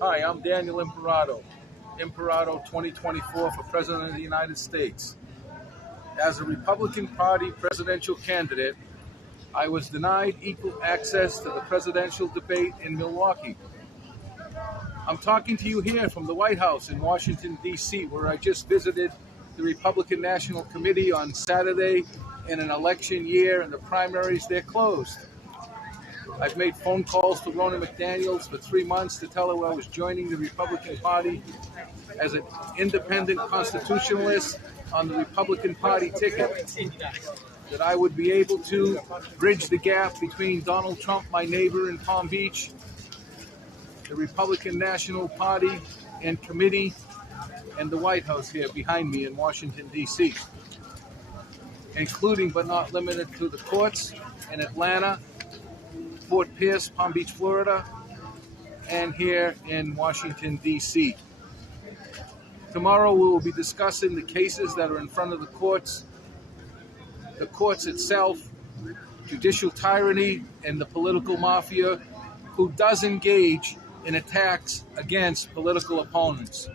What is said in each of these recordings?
Hi, I'm Daniel Imperato, Imperato 2024 for President of the United States. As a Republican Party presidential candidate, I was denied equal access to the presidential debate in Milwaukee. I'm talking to you here from the White House in Washington, D.C., where I just visited the Republican National Committee on Saturday in an election year, and the primaries, they're closed. I've made phone calls to Ronna McDaniels for 3 months to tell her I was joining the Republican Party as an independent constitutionalist on the Republican Party ticket, that I would be able to bridge the gap between Donald Trump, my neighbor in Palm Beach, the Republican National Party and Committee, and the White House here behind me in Washington, D.C., including but not limited to the courts in Atlanta, Fort Pierce, Palm Beach, Florida, and here in Washington, D.C. Tomorrow we will be discussing the cases that are in front of the courts itself, judicial tyranny, and the political mafia who does engage in attacks against political opponents.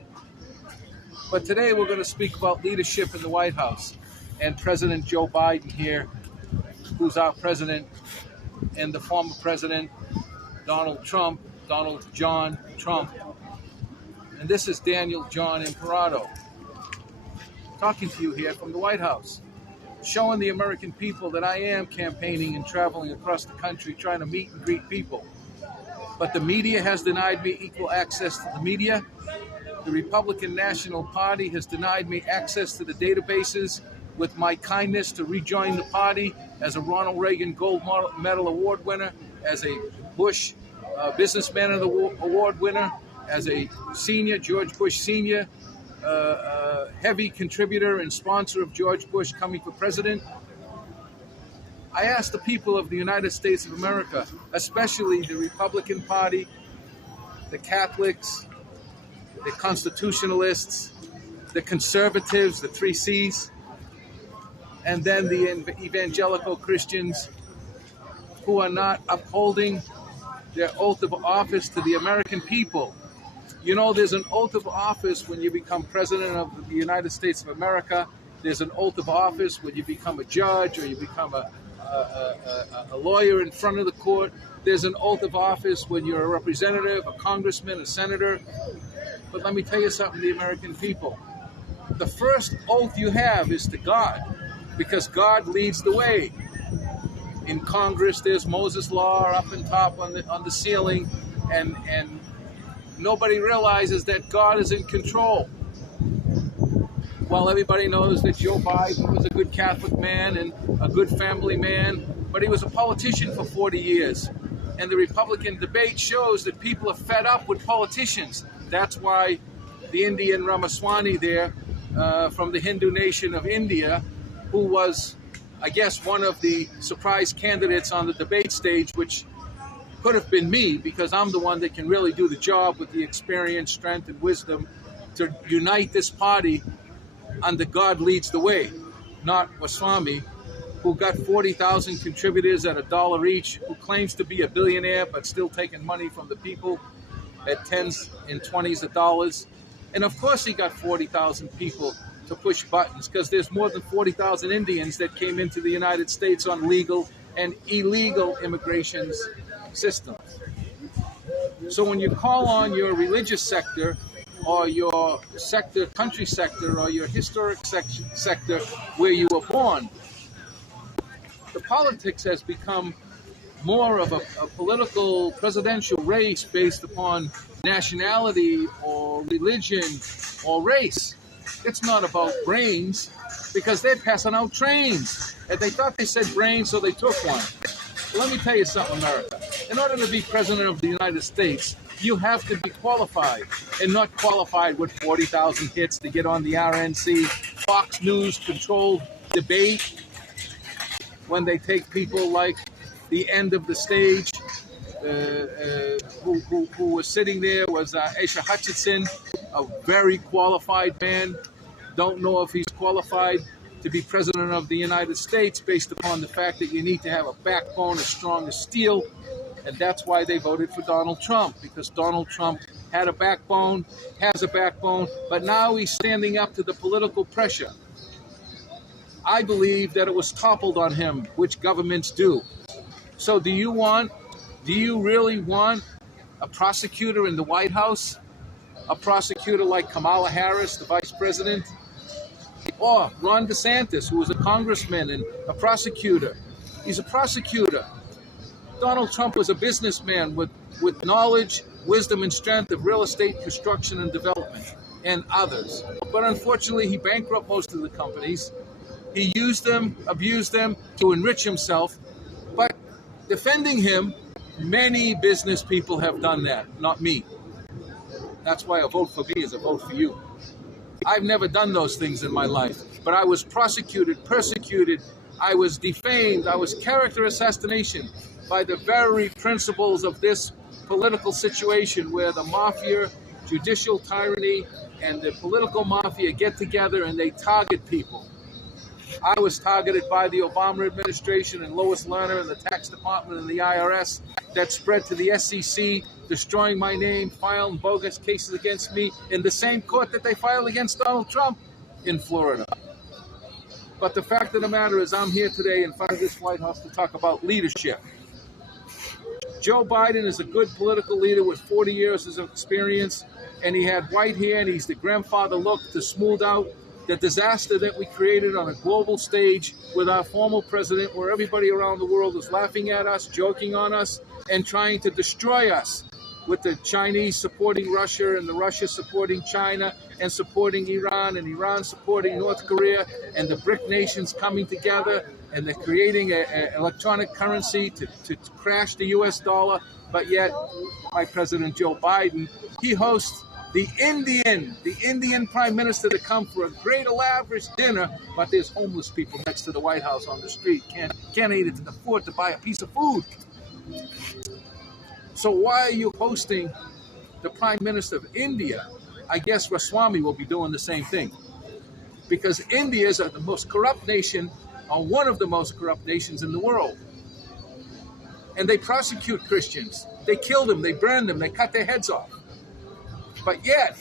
But today we're going to speak about leadership in the White House and President Joe Biden here, who's our president, and the former president, Donald John Trump. And this is Daniel John Imperato, talking to you here from the White House, showing the American people that I am campaigning and traveling across the country trying to meet and greet people. But the media has denied me equal access to the media. The Republican National Party has denied me access to the databases with my kindness to rejoin the party as a Ronald Reagan Gold Medal Award winner, as a Bush Businessman of the Award winner, as a senior, George Bush Sr., heavy contributor and sponsor of George Bush coming for president. I ask the people of the United States of America, especially the Republican Party, the Catholics, the Constitutionalists, the Conservatives, the 3 Cs, and then the evangelical Christians who are not upholding their oath of office to the American people. You know, there's an oath of office when you become president of the United States of America. There's an oath of office when you become a judge or you become a lawyer in front of the court. There's an oath of office when you're a representative, a congressman, a senator. But let me tell you something, the American people. The first oath you have is to God, because God leads the way. In Congress, there's Moses Law up on top on the ceiling, and nobody realizes that God is in control. While everybody knows that Joe Biden was a good Catholic man and a good family man, but he was a politician for 40 years. And the Republican debate shows that people are fed up with politicians. That's why the Indian Ramaswamy there from the Hindu nation of India, who was, I guess, one of the surprise candidates on the debate stage, which could have been me, because I'm the one that can really do the job with the experience, strength, and wisdom to unite this party under God leads the way, not Waswamy, who got 40,000 contributors at $1 each, who claims to be a billionaire but still taking money from the people at tens and 20s of dollars. And of course he got 40,000 people to push buttons, because there's more than 40,000 Indians that came into the United States on legal and illegal immigration systems. So when you call on your religious sector or your sector, country sector, or your historic sector where you were born, the politics has become more of a political presidential race based upon nationality or religion or race. It's not about brains, because they're passing out trains. And they thought they said brains, so they took one. Let me tell you something, America. In order to be president of the United States, you have to be qualified, and not qualified with 40,000 hits to get on the RNC, Fox News controlled debate, when they take people like the end of the stage, who was sitting there was Asa Hutchinson, a very qualified man. Don't know if he's qualified to be president of the United States based upon the fact that you need to have a backbone as strong as steel. And that's why they voted for Donald Trump, because Donald Trump had a backbone, has a backbone, but now he's standing up to the political pressure. I believe that it was toppled on him, which governments do. So do you really want a prosecutor in the White House? A prosecutor like Kamala Harris, the vice president? Or Ron DeSantis, who was a congressman and a prosecutor? He's a prosecutor. Donald Trump was a businessman with knowledge, wisdom, and strength of real estate, construction, and development, and others. But unfortunately, he bankrupted most of the companies. He used them, abused them to enrich himself. But defending him, many business people have done that, not me. That's why a vote for me is a vote for you. I've never done those things in my life, but I was prosecuted, persecuted, I was defamed, I was character assassination by the very principles of this political situation where the mafia, judicial tyranny, and the political mafia get together and they target people. I was targeted by the Obama administration and Lois Lerner and the tax department and the IRS that spread to the SEC, destroying my name, filing bogus cases against me in the same court that they filed against Donald Trump in Florida. But the fact of the matter is I'm here today in front of this White House to talk about leadership. Joe Biden is a good political leader with 40 years of experience, and he had white hair, and he's the grandfather look to smooth out the disaster that we created on a global stage with our former president, where everybody around the world is laughing at us, joking on us, and trying to destroy us, with the Chinese supporting Russia and the Russia supporting China and supporting Iran and Iran supporting North Korea, and the BRIC nations coming together, and they're creating an electronic currency to crash the US dollar. But yet, my President Joe Biden, he hosts the Indian Prime Minister to come for a great elaborate dinner, but there's homeless people next to the White House on the street, can't even afford to buy a piece of food. So why are you hosting the Prime Minister of India? I guess Ramaswamy will be doing the same thing. Because India is the most corrupt nation, or one of the most corrupt nations in the world. And they prosecute Christians. They kill them, they burn them, they cut their heads off. But yet,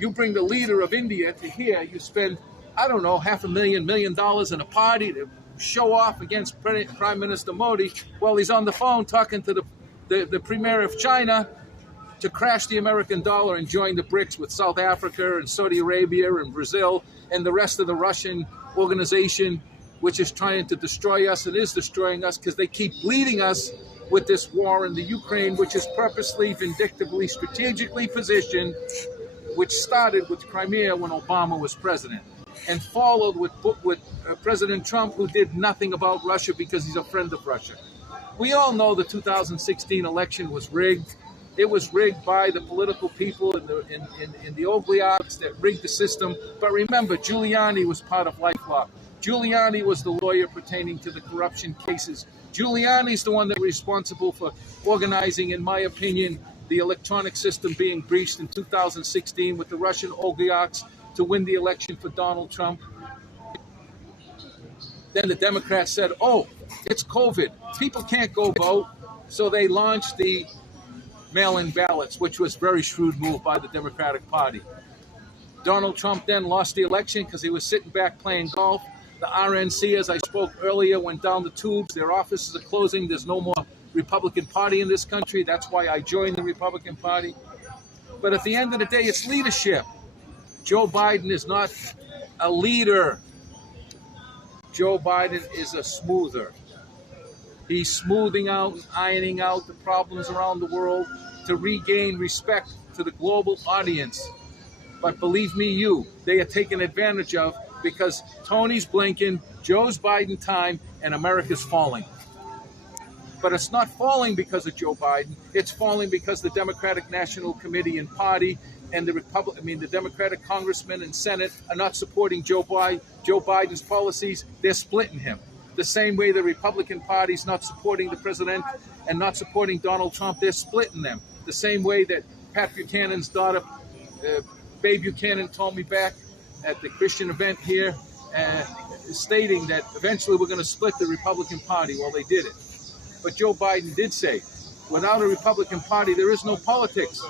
you bring the leader of India to here, you spend, I don't know, $500,000 million in a party to show off against Prime Minister Modi while he's on the phone talking to the Premier of China to crash the American dollar and join the BRICS with South Africa and Saudi Arabia and Brazil and the rest of the Russian organization, which is trying to destroy us and is destroying us because they keep bleeding us with this war in the Ukraine, which is purposely, vindictively, strategically positioned, which started with Crimea when Obama was president, and followed with President Trump, who did nothing about Russia because he's a friend of Russia. We all know the 2016 election was rigged. It was rigged by the political people and the oligarchs that rigged the system. But remember, Giuliani was part of LifeLock. Giuliani was the lawyer pertaining to the corruption cases. Giuliani's the one that was responsible for organizing, in my opinion, the electronic system being breached in 2016 with the Russian oligarchs to win the election for Donald Trump. Then the Democrats said, oh, it's COVID. People can't go vote. So they launched the mail-in ballots, which was a very shrewd move by the Democratic Party. Donald Trump then lost the election because he was sitting back playing golf. The RNC, as I spoke earlier, went down the tubes. Their offices are closing. There's no more Republican Party in this country. That's why I joined the Republican Party. But at the end of the day, it's leadership. Joe Biden is not a leader. Joe Biden is a smoother. He's smoothing out and ironing out the problems around the world to regain respect to the global audience. But believe me, they are taken advantage of because Tony's blinking, Joe's Biden time, and America's falling. But it's not falling because of Joe Biden. It's falling because the Democratic National Committee and Party and the Democratic Congressmen and Senate are not supporting Joe Biden's policies. They're splitting him. The same way the Republican Party's not supporting the president and not supporting Donald Trump, they're splitting them. The same way that Pat Buchanan's daughter, Babe Buchanan, told me back at the Christian event here, stating that eventually we're going to split the Republican Party. Well, they did it. But Joe Biden did say, without a Republican Party, there is no politics.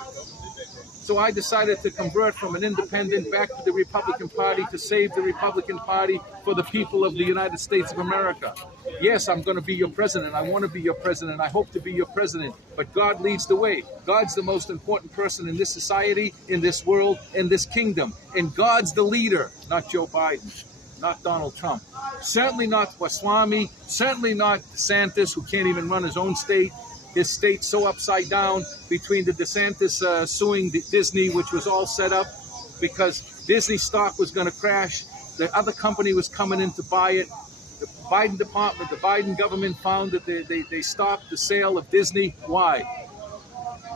So I decided to convert from an independent back to the Republican Party to save the Republican Party for the people of the United States of America. Yes, I'm going to be your president. I want to be your president. I hope to be your president. But God leads the way. God's the most important person in this society, in this world, in this kingdom. And God's the leader, not Joe Biden, not Donald Trump. Certainly not Ramaswamy, certainly not DeSantis, who can't even run his own state. His state's so upside down between the DeSantis suing Disney, which was all set up because Disney stock was going to crash. The other company was coming in to buy it. The Biden department, the Biden government found that they stopped the sale of Disney. Why?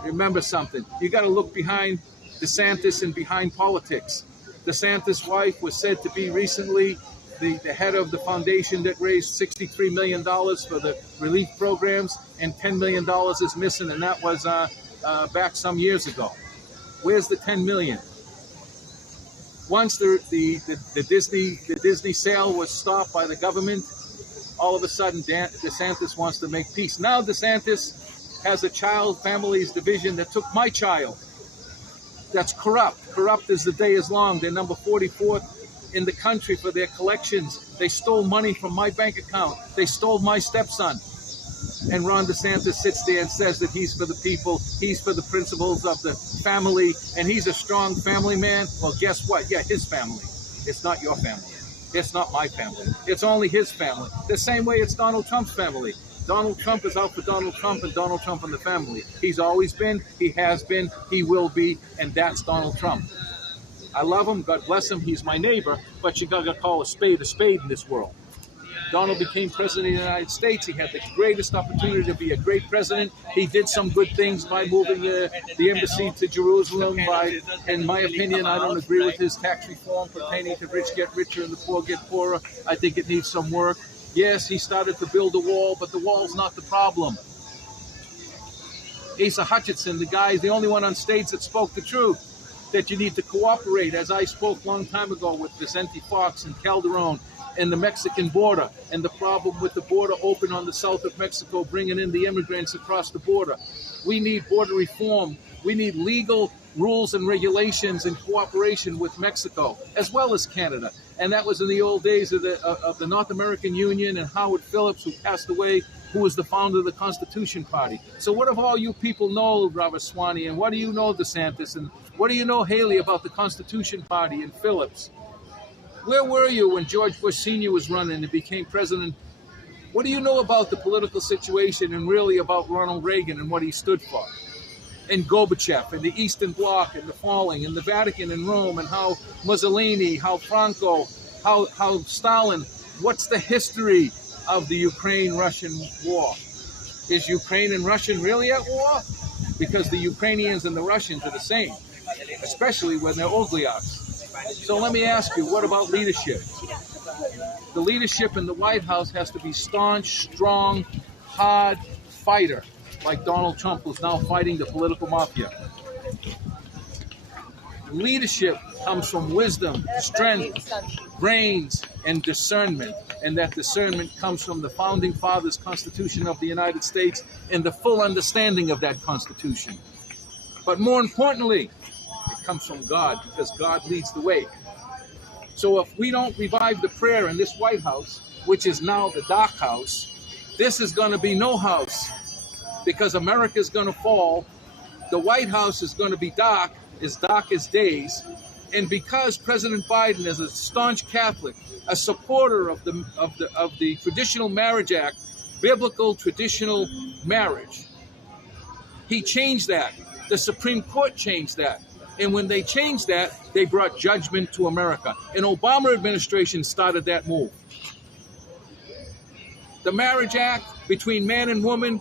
Remember something. You got to look behind DeSantis and behind politics. DeSantis' wife was said to be recently the head of the foundation that raised $63 million for the relief programs, and $10 million is missing, and that was back some years ago. Where's the $10 million? Once the Disney sale was stopped by the government, all of a sudden DeSantis wants to make peace. Now DeSantis has a child families division that took my child. That's corrupt. Corrupt as the day is long. They're number 44th in the country for their collections. They stole money from my bank account. They stole my stepson. And Ron DeSantis sits there and says that he's for the people, he's for the principles of the family, and he's a strong family man. Well, guess what? Yeah, his family. It's not your family. It's not my family. It's only his family. The same way it's Donald Trump's family. Donald Trump is out for Donald Trump and Donald Trump and the family. He's always been, he has been, he will be, and that's Donald Trump. I love him, God bless him, he's my neighbor, but you gotta call a spade in this world. Donald became president of the United States. He had the greatest opportunity to be a great president. He did some good things by moving the embassy to Jerusalem. In my opinion, I don't agree with his tax reform pertaining to rich get richer and the poor get poorer. I think it needs some work. Yes, he started to build a wall, but the wall's not the problem. Asa Hutchinson, the only one on stage that spoke the truth, that you need to cooperate, as I spoke a long time ago with Vicente Fox and Calderon and the Mexican border, and the problem with the border open on the south of Mexico, bringing in the immigrants across the border. We need border reform. We need legal rules and regulations and cooperation with Mexico, as well as Canada. And that was in the old days of the North American Union, and Howard Phillips, who passed away, who was the founder of the Constitution Party. So what do all you people know, Ramaswamy, and what do you know, DeSantis, and what do you know, Haley, about the Constitution Party and Phillips? Where were you when George Bush Sr. was running and became president? What do you know about the political situation and really about Ronald Reagan and what he stood for? And Gorbachev and the Eastern Bloc and the falling and the Vatican and Rome and how Mussolini, how Franco, how Stalin. What's the history of the Ukraine-Russian war? Is Ukraine and Russia really at war? Because the Ukrainians and the Russians are the same, especially when they're oligarchs. So let me ask you, what about leadership? The leadership in the White House has to be staunch, strong, hard fighter, like Donald Trump, who's now fighting the political mafia. Leadership comes from wisdom, strength, brains, and discernment. And that discernment comes from the Founding Fathers' Constitution of the United States and the full understanding of that Constitution. But more importantly, it comes from God, because God leads the way. So if we don't revive the prayer in this White House, which is now the dark house, this is going to be no house, because America is going to fall. The White House is going to be dark as days. And because President Biden is a staunch Catholic, a supporter of the Traditional Marriage Act, biblical traditional marriage, he changed that. The Supreme Court changed that. And when they changed that, they brought judgment to America. And Obama administration started that move. The Marriage Act between man and woman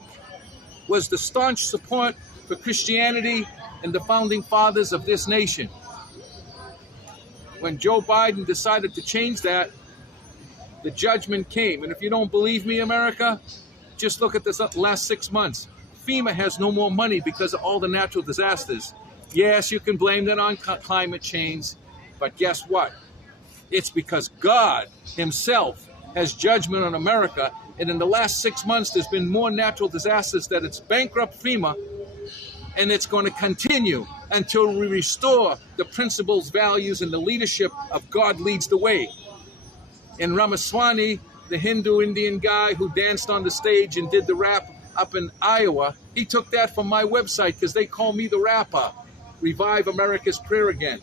was the staunch support for Christianity and the founding fathers of this nation. When Joe Biden decided to change that, the judgment came. And if you don't believe me, America, just look at this last 6 months. FEMA has no more money because of all the natural disasters. Yes, you can blame that on climate change, but guess what? It's because God himself has judgment on America, and in the last 6 months, there's been more natural disasters that it's bankrupt FEMA, And it's going to continue until we restore the principles, values, and the leadership of God leads the way. And Ramaswamy, the Hindu Indian guy who danced on the stage and did the rap up in Iowa, he took that from my website because they call me the rapper. Revive America's Prayer Again.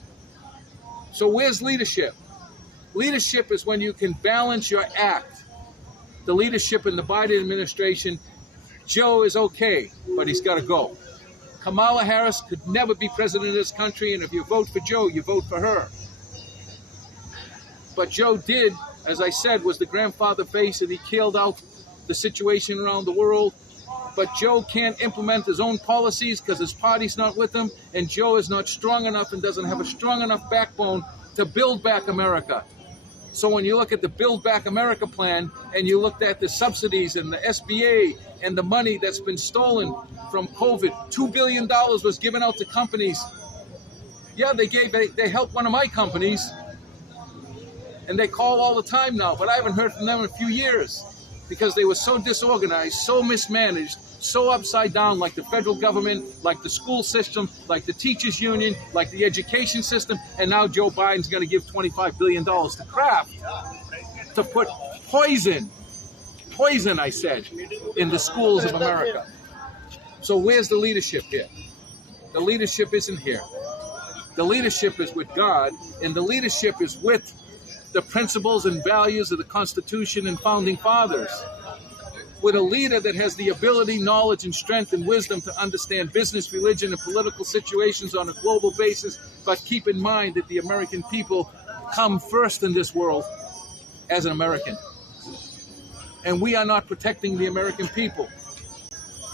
So where's leadership? Leadership is when you can balance your act. The leadership in the Biden administration, Joe is okay, but he's got to go. Kamala Harris could never be president of this country, and if you vote for Joe, you vote for her. But Joe did, as I said, was the grandfather face, and he killed out the situation around the world. But Joe can't implement his own policies because his party's not with him, and Joe is not strong enough and doesn't have a strong enough backbone to build back America. So when you look at the Build Back America plan and you looked at the subsidies and the SBA and the money that's been stolen from COVID, $2 billion was given out to companies. Yeah, they helped one of my companies, and they call all the time now, but I haven't heard from them in a few years because they were so disorganized, so mismanaged, so upside down, like the federal government, like the school system, like the teachers union, like the education system, and now Joe Biden's going to give $25 billion to Kraft to put poison, I said, in the schools of America. So where's the leadership here? The leadership isn't here. The leadership is with God, and the leadership is with the principles and values of the Constitution and Founding Fathers. With a leader that has the ability, knowledge, and strength and wisdom to understand business, religion, and political situations on a global basis, but keep in mind that the American people come first in this world as an American. And we are not protecting the American people.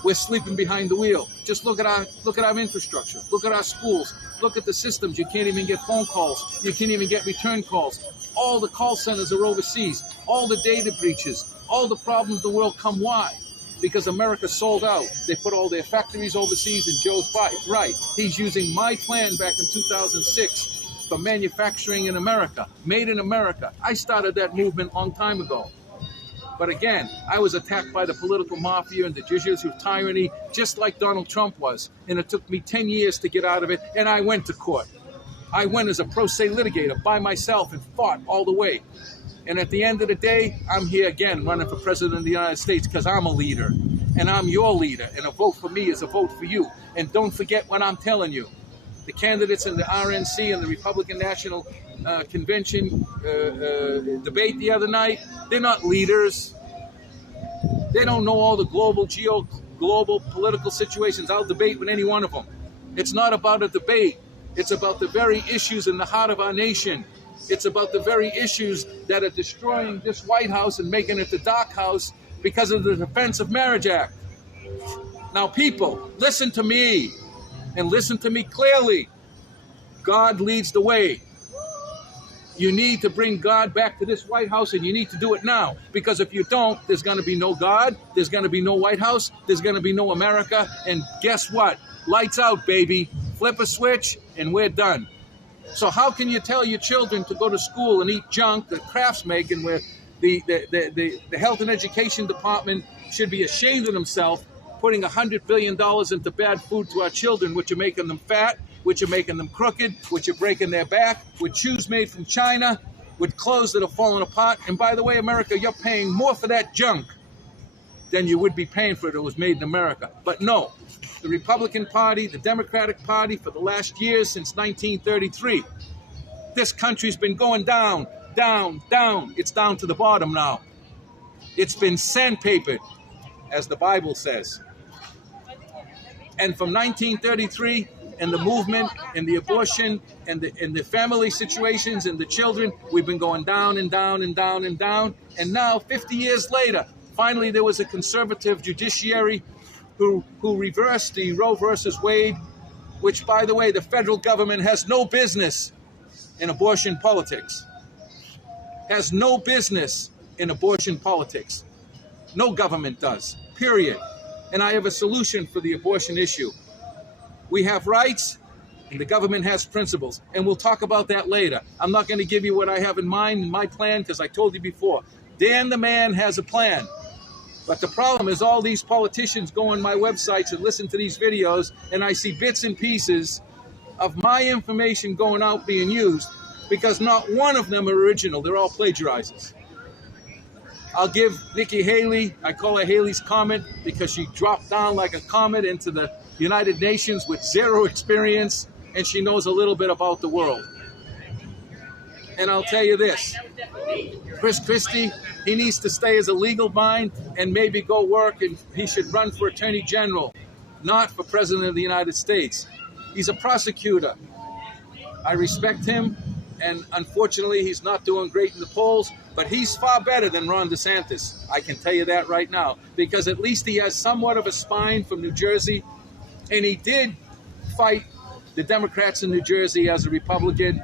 We're sleeping behind the wheel. Just look at our infrastructure. Look at our schools. Look at the systems. You can't even get phone calls. You can't even get return calls. All the call centers are overseas. All the data breaches. All the problems in the world come why? Because America sold out. They put all their factories overseas, and Joe's right. He's using my plan back in 2006 for manufacturing in America, made in America. I started that movement a long time ago. But again, I was attacked by the political mafia and the judicial tyranny, just like Donald Trump was. And it took me 10 years to get out of it, and I went to court. I went as a pro se litigator by myself and fought all the way. And at the end of the day, I'm here again running for president of the United States because I'm a leader, and I'm your leader, and a vote for me is a vote for you. And don't forget what I'm telling you. The candidates in the RNC and the Republican National Convention debate the other night, they're not leaders. They don't know all the global political situations. I'll debate with any one of them. It's not about a debate. It's about the very issues in the heart of our nation. It's about the very issues that are destroying this White House and making it the dark house because of the Defense of Marriage Act. Now, people, listen to me, and listen to me clearly. God leads the way. You need to bring God back to this White House, and you need to do it now. Because if you don't, there's going to be no God, there's going to be no White House, there's going to be no America, and guess what? Lights out, baby. Flip a switch, and we're done. So how can you tell your children to go to school and eat junk that Kraft's making, where the Health and Education Department should be ashamed of themselves, putting $100 billion into bad food to our children, which are making them fat, which are making them crooked, which are breaking their back, with shoes made from China, with clothes that are falling apart. And by the way, America, you're paying more for that junk than you would be paying for it if it was made in America. But no, the Republican Party, the Democratic Party, for the last years since 1933, this country's been going down, down, down. It's down to the bottom now. It's been sandpapered, as the Bible says. And from 1933, and the movement, and the abortion, and the family situations, and the children, we've been going down and down and down and down. And now, 50 years later, finally there was a conservative judiciary who reversed the Roe versus Wade, which, by the way, the federal government has no business in abortion politics. Has no business in abortion politics. No government does, period. And I have a solution for the abortion issue. We have rights, and the government has principles. And we'll talk about that later. I'm not going to give you what I have in mind in my plan, because I told you before. Dan the man has a plan. But the problem is all these politicians go on my websites and listen to these videos, and I see bits and pieces of my information going out being used, because not one of them are original. They're all plagiarizers. I'll give Nikki Haley, I call her Haley's Comet, because she dropped down like a comet into the United Nations with zero experience, and she knows a little bit about the world. And I'll tell you this, Chris Christie, he needs to stay as a legal mind and maybe go work, and he should run for Attorney General, not for President of the United States. He's a prosecutor. I respect him, and unfortunately he's not doing great in the polls, but he's far better than Ron DeSantis. I can tell you that right now, because at least he has somewhat of a spine from New Jersey, and he did fight the Democrats in New Jersey as a Republican,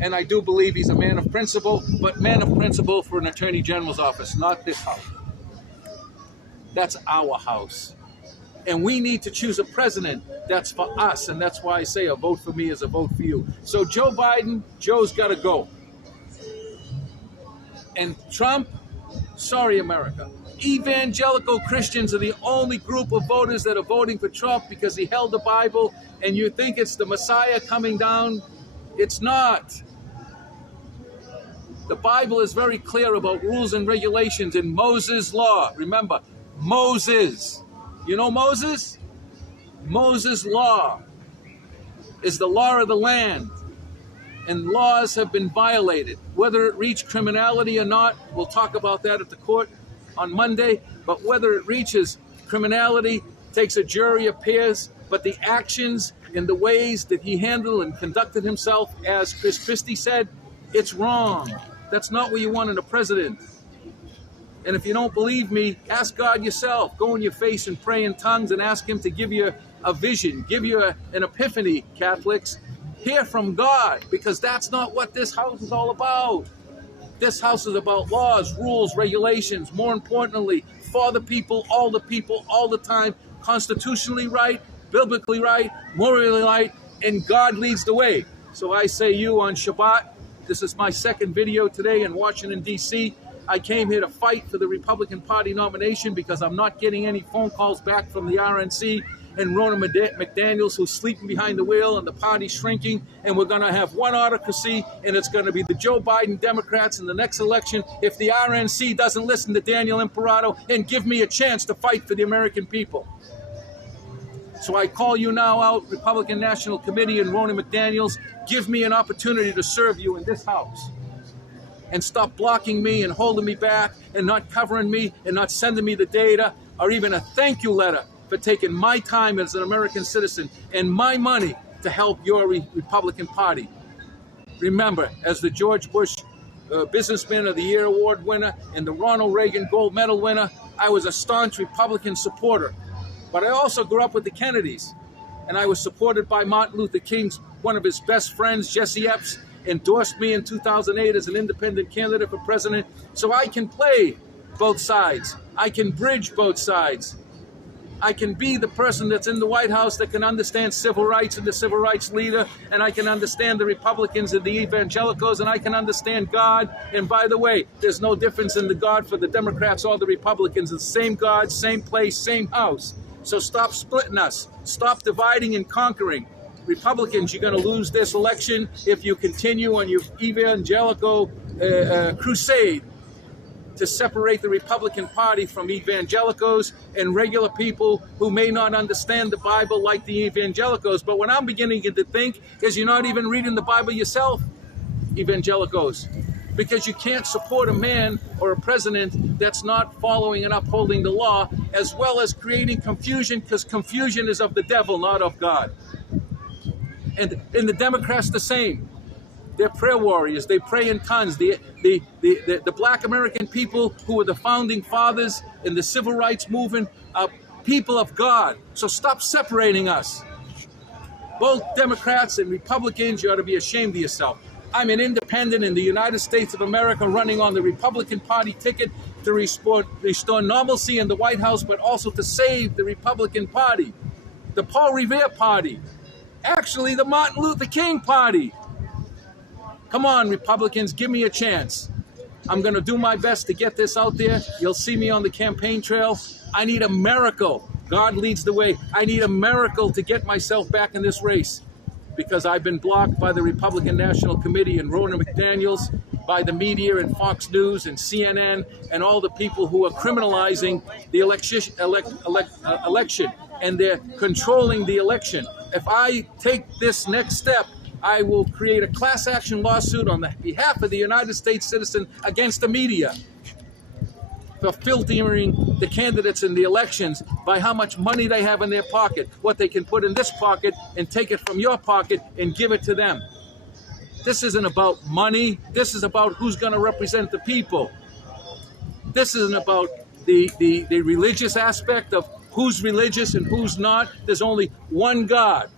and I do believe he's a man of principle, but man of principle for an Attorney General's office, not this house. That's our house. And we need to choose a president that's for us, and that's why I say a vote for me is a vote for you. So Joe Biden, Joe's got to go. And Trump, sorry, America. Evangelical Christians are the only group of voters that are voting for Trump because he held the Bible, and you think it's the Messiah coming down. It's not. The Bible is very clear about rules and regulations in Moses' law. Remember, Moses. You know Moses? Moses' law is the law of the land, and laws have been violated. Whether it reached criminality or not, we'll talk about that at the court on Monday, but whether it reaches criminality, takes a jury, appears, but the actions and the ways that he handled and conducted himself, as Chris Christie said, it's wrong. That's not what you want in a president. And if you don't believe me, ask God yourself. Go in your face and pray in tongues and ask him to give you a vision, give you an epiphany, Catholics. Hear from God, because that's not what this house is all about. This house is about laws, rules, regulations, more importantly, for the people, all the time, constitutionally right, biblically right, morally right, and God leads the way. So I say you on Shabbat, this is my second video today in Washington, D.C. I came here to fight for the Republican Party nomination because I'm not getting any phone calls back from the RNC and Ronna McDaniels, who's sleeping behind the wheel, and the party's shrinking, and we're going to have one autocracy, and it's going to be the Joe Biden Democrats in the next election if the RNC doesn't listen to Daniel Imperato and give me a chance to fight for the American people. So I call you now out, Republican National Committee and Ronna McDaniels, give me an opportunity to serve you in this house. And stop blocking me and holding me back and not covering me and not sending me the data or even a thank you letter for taking my time as an American citizen and my money to help your Republican Party. Remember, as the George Bush Businessman of the Year Award winner and the Ronald Reagan Gold Medal winner, I was a staunch Republican supporter. But I also grew up with the Kennedys, and I was supported by Martin Luther King's, one of his best friends, Jesse Epps, endorsed me in 2008 as an independent candidate for president. So I can play both sides. I can bridge both sides. I can be the person that's in the White House that can understand civil rights and the civil rights leader, and I can understand the Republicans and the evangelicals, and I can understand God. And by the way, there's no difference in the God for the Democrats or the Republicans. It's the same God, same place, same house. So stop splitting us. Stop dividing and conquering. Republicans, you're going to lose this election if you continue on your evangelical crusade to separate the Republican Party from evangelicals and regular people who may not understand the Bible like the evangelicals. But what I'm beginning to think is you're not even reading the Bible yourself, evangelicals, because you can't support a man or a president that's not following and upholding the law, as well as creating confusion, because confusion is of the devil, not of God. And the Democrats the same. They're prayer warriors. They pray in tongues. The black American people who were the founding fathers in the civil rights movement are people of God. So stop separating us. Both Democrats and Republicans, you ought to be ashamed of yourself. I'm an independent in the United States of America running on the Republican Party ticket to restore normalcy in the White House, but also to save the Republican Party, the Paul Revere Party, actually the Martin Luther King Party. Come on, Republicans, give me a chance. I'm going to do my best to get this out there. You'll see me on the campaign trail. I need a miracle. God leads the way. I need a miracle to get myself back in this race, because I've been blocked by the Republican National Committee and Ronna McDaniels, by the media and Fox News and CNN and all the people who are criminalizing the election, and they're controlling the election. If I take this next step, I will create a class action lawsuit on the behalf of the United States citizen against the media for filtering the candidates in the elections by how much money they have in their pocket, what they can put in this pocket and take it from your pocket and give it to them. This isn't about money. This is about who's going to represent the people. This isn't about the religious aspect of who's religious and who's not. There's only one God,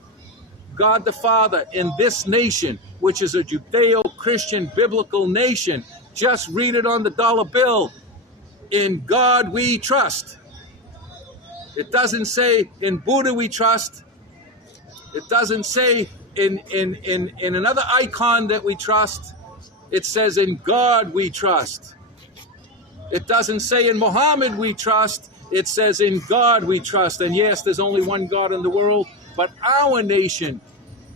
God the Father, in this nation, which is a Judeo-Christian biblical nation. Just read it on the dollar bill. In God we trust. It doesn't say in Buddha we trust. It doesn't say in another icon that we trust. It says in God we trust. It doesn't say in Muhammad we trust. It says in God we trust. And yes, there's only one God in the world, but our nation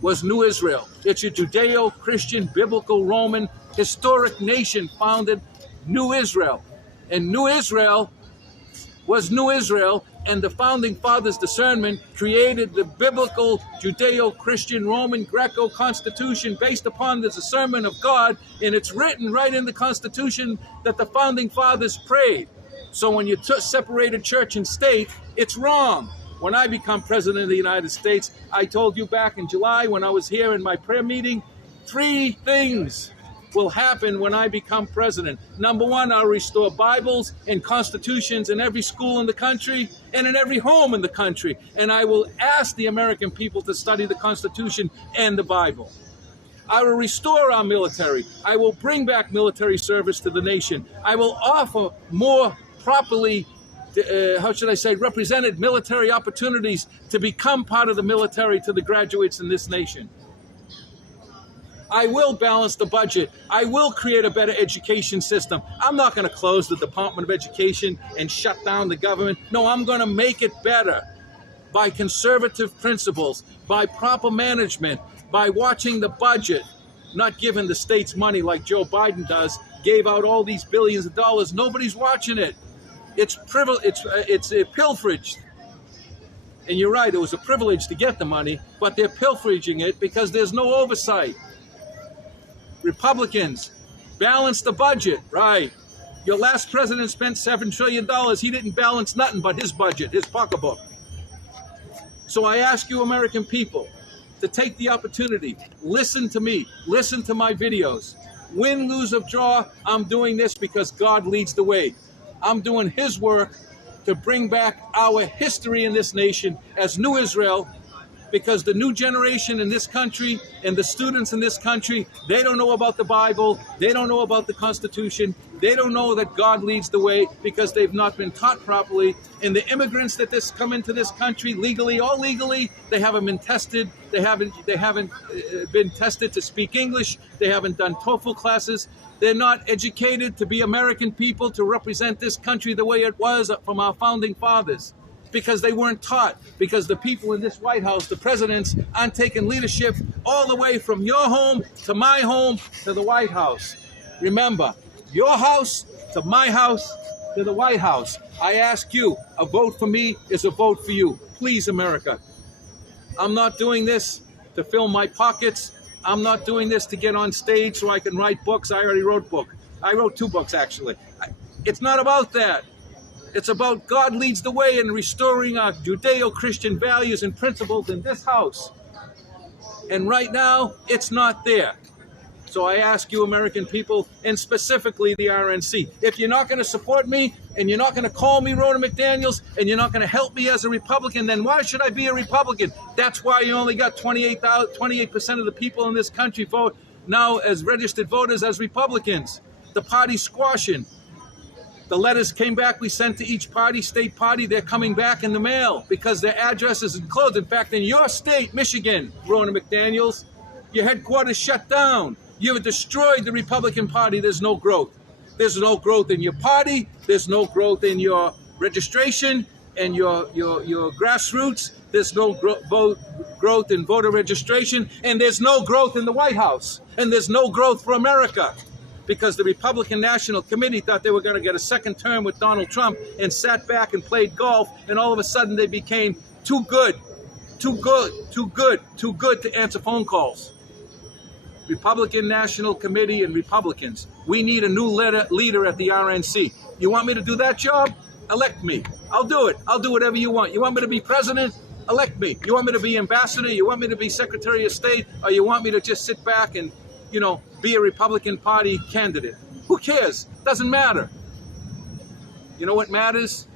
was New Israel. It's a Judeo-Christian, biblical, Roman, historic nation founded New Israel. And New Israel was New Israel, and the founding fathers' discernment created the biblical Judeo-Christian Roman Greco Constitution based upon the discernment of God, and it's written right in the Constitution that the founding fathers prayed. So when you separated church and state, it's wrong. When I become president of the United States, I told you back in July when I was here in my prayer meeting, 3 things will happen when I become president. Number 1, I'll restore Bibles and constitutions in every school in the country and in every home in the country. And I will ask the American people to study the Constitution and the Bible. I will restore our military. I will bring back military service to the nation. I will offer more properly, represented military opportunities to become part of the military to the graduates in this nation. I will balance the budget. I will create a better education system. I'm not going to close the Department of Education and shut down the government. No, I'm going to make it better by conservative principles, by proper management, by watching the budget, not giving the states money like Joe Biden does, gave out all these billions of dollars. Nobody's watching it. It's a pilferage. And you're right, it was a privilege to get the money, but they're pilfering it because there's no oversight. Republicans, balance the budget, right? Your last president spent $7 trillion. He didn't balance nothing but his budget, his pocketbook. So I ask you, American people, to take the opportunity, listen to me, listen to my videos. Win, lose, or draw, I'm doing this because God leads the way. I'm doing His work to bring back our history in this nation as New Israel, because the new generation in this country and the students in this country, they don't know about the Bible, they don't know about the Constitution, they don't know that God leads the way because they've not been taught properly. And the immigrants that come into this country legally or illegally, they haven't been tested, they haven't been tested to speak English, they haven't done TOEFL classes, they're not educated to be American people, to represent this country the way it was from our founding fathers. Because they weren't taught, because the people in this White House, the presidents, aren't taking leadership all the way from your home to my home to the White House. Remember, your house to my house to the White House. I ask you, a vote for me is a vote for you. Please, America. I'm not doing this to fill my pockets. I'm not doing this to get on stage so I can write books. I already wrote a book. I wrote 2 books, actually. It's not about that. It's about God leads the way in restoring our Judeo-Christian values and principles in this house. And right now, it's not there. So I ask you, American people, and specifically the RNC, if you're not going to support me, and you're not going to call me Ronna McDaniels, and you're not going to help me as a Republican, then why should I be a Republican? That's why you only got 28% of the people in this country vote now as registered voters as Republicans. The party's squashing. The letters came back we sent to each party, state party, they're coming back in the mail because their address is enclosed. In fact, in your state, Michigan, Ronna McDaniels, your headquarters shut down. You've destroyed the Republican Party. There's no growth. There's no growth in your party. There's no growth in your registration and your grassroots. There's no growth in voter registration, and there's no growth in the White House, and there's no growth for America, because the Republican National Committee thought they were going to get a second term with Donald Trump and sat back and played golf, and all of a sudden they became too good to answer phone calls. Republican National Committee and Republicans, we need a new leader at the RNC. You want me to do that job? Elect me. I'll do it. I'll do whatever you want. You want me to be president? Elect me. You want me to be ambassador? You want me to be Secretary of State? Or you want me to just sit back and, be a Republican Party candidate? Who cares? Doesn't matter. You know what matters?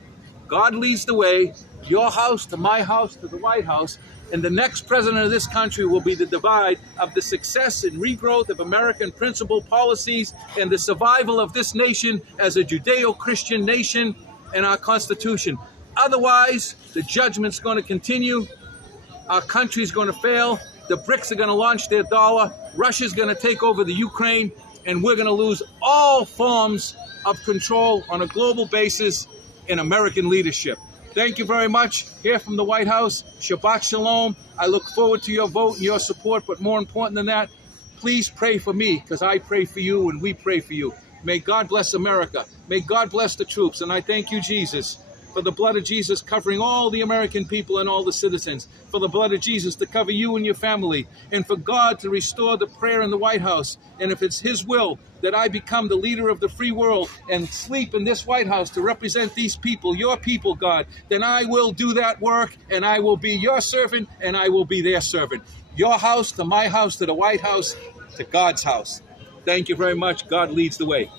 God leads the way. Your house to my house to the White House. And the next president of this country will be the divide of the success and regrowth of American principle policies and the survival of this nation as a Judeo-Christian nation and our Constitution. Otherwise, the judgment's going to continue. Our country's going to fail. The BRICS are going to launch their dollar. Russia's going to take over the Ukraine. And we're going to lose all forms of control on a global basis in American leadership. Thank you very much. Here from the White House, Shabbat Shalom. I look forward to your vote and your support. But more important than that, please pray for me, because I pray for you and we pray for you. May God bless America. May God bless the troops. And I thank you, Jesus, for the blood of Jesus covering all the American people and all the citizens, for the blood of Jesus to cover you and your family, and for God to restore the prayer in the White House. And if it's His will that I become the leader of the free world and sleep in this White House to represent these people, your people, God, then I will do that work, and I will be your servant, and I will be their servant. Your house to my house to the White House to God's house. Thank you very much. God leads the way.